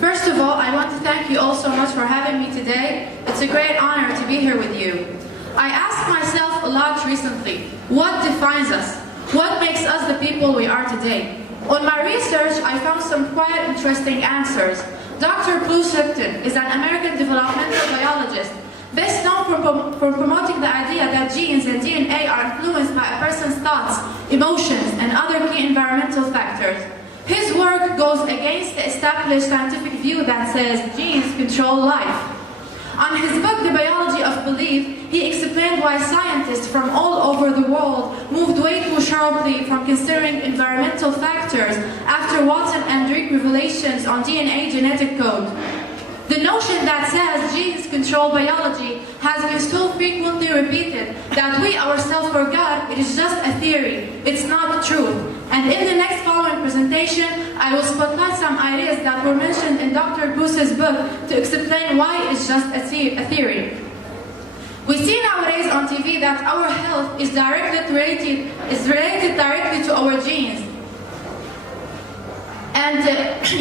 First of all, I want to thank you all so much for having me today. It's a great honor to be here with you. I asked myself a lot recently, what defines us? What makes us the people we are today? On my research, I found some quite interesting answers. Dr. Bruce Lipton is an American developmental biologist, best known for promoting the idea that genes and DNA are influenced by a person's thoughts, emotions, and other key environmental factors. His work goes against the established scientific view that says genes control life. On his book, The Biology of Belief, he explained why scientists from all over the world moved way too sharply from considering environmental factors after Watson and Crick revelations on DNA genetic code. The notion that says genes control biology has been so frequently repeated that we ourselves forgot it is just a theory, it's not true. And in the next following presentation, I will spotlight some ideas that were mentioned in Dr. Bruce's book to explain why it's just a theory. We see nowadays on TV that our health is related directly to our genes. And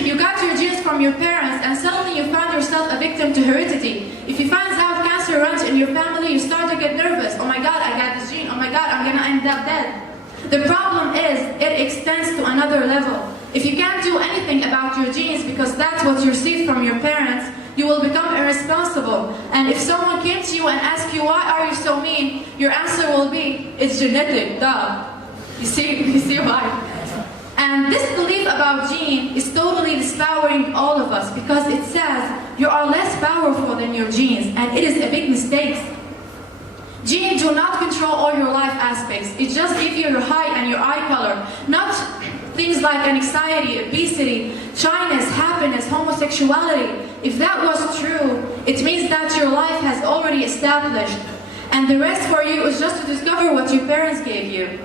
you got your genes from your parents, and suddenly you find yourself a victim to heredity. If you find out cancer runs in your family, you start to get nervous. Oh my God, I got this gene. Oh my God, I'm gonna end up dead. The problem is, it extends to another level. If you can't do anything about your genes because that's what you received from your parents, you will become irresponsible. And if someone came to you and asked you, why are you so mean? Your answer will be, it's genetic, duh. You see why? And this belief about genes is totally disempowering all of us because it says you are less powerful than your genes, and it is a big mistake. Genes do not control all your life aspects. It just gives you your height and your eye color, not things like anxiety, obesity, shyness, happiness, homosexuality. If that was true, it means that your life has already established, and the rest for you is just to discover what your parents gave you.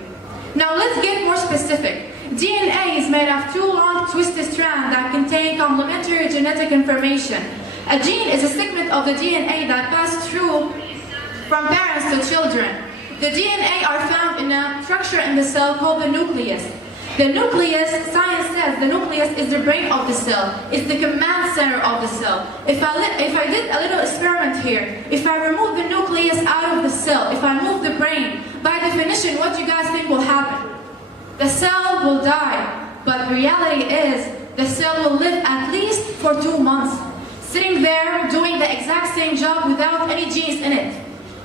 Now let's get more specific. DNA is made of two long twisted strands that contain complementary genetic information. A gene is a segment of the DNA that passes through from parents to children. The DNA are found in a structure in the cell called the nucleus. The nucleus, science says, the nucleus is the brain of the cell. It's the command center of the cell. If I did a little experiment here, if I remove the nucleus out of the cell, if I move the brain, by definition, what do you guys think will happen? The cell will die, but reality is the cell will live at least for 2 months, sitting there doing the exact same job without any genes in it,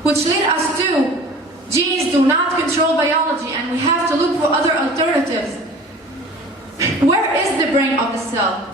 which lead us to genes do not control biology, and we have to look for other alternatives. Where is the brain of the cell?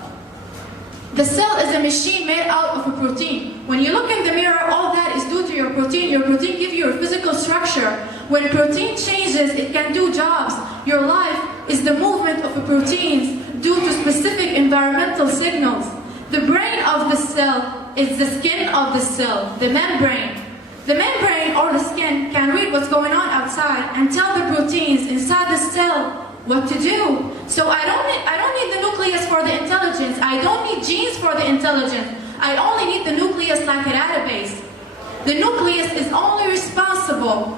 The cell is a machine made out of a protein. When you look in the mirror, all that is due to your protein. Your protein gives you a physical structure. When protein changes, it can do jobs. Your life is the movement of proteins due to specific environmental signals. The brain of the cell is the skin of the cell, the membrane. The membrane or the skin can read what's going on outside and tell the proteins inside the cell what to do. So I don't need the nucleus for the intelligence. I don't need genes for the intelligence. I only need the nucleus like a database. The nucleus is only responsible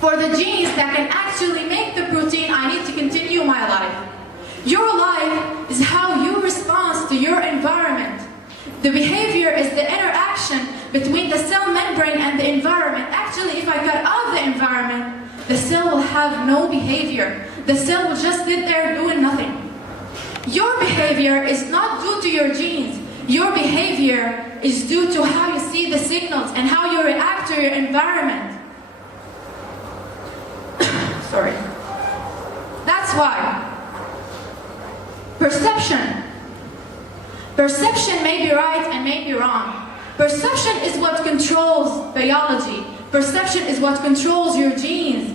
for the genes that can actually make the protein I need to continue my life. Your life is how you respond to your environment. The behavior is the interaction between the cell membrane and the environment. Actually, if I cut out the environment, the cell will have no behavior. The cell will just sit there doing nothing. Your behavior is not due to your genes. Your behavior is due to how you see the signals and how you react to your environment. Sorry. That's why. Perception. Perception may be right and may be wrong. Perception is what controls biology. Perception is what controls your genes.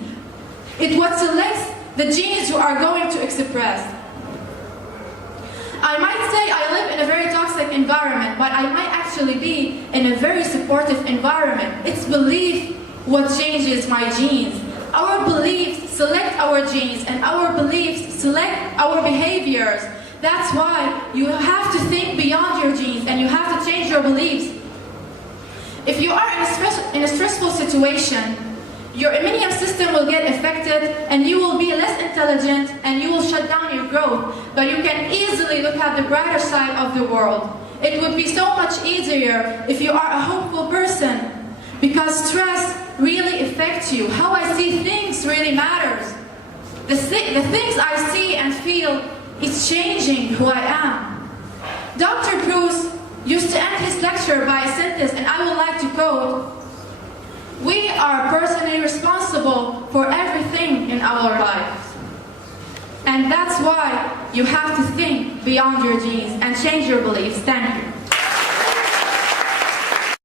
It's what selects the genes you are going to express. I might say I live in a very toxic environment, but I might actually be in a very supportive environment. It's belief what changes my genes. Our beliefs select our genes, and our beliefs select our behaviors. That's why you have to think beyond your genes, and you have to change your beliefs. If you are in a stressful situation, your immune system will get affected, and you will be less intelligent, and you will shut down your growth. but you can easily look at the brighter side of the world. It would be so much easier if you are a hopeful person, because stress really affects you. How I see things really matters. The things I see and feel is changing who I am. Dr. Bruce used to end his lecture by a sentence, and I would like to quote, "We are personally responsible for everything in our lives." And that's why you have to think beyond your genes and change your beliefs. Thank you.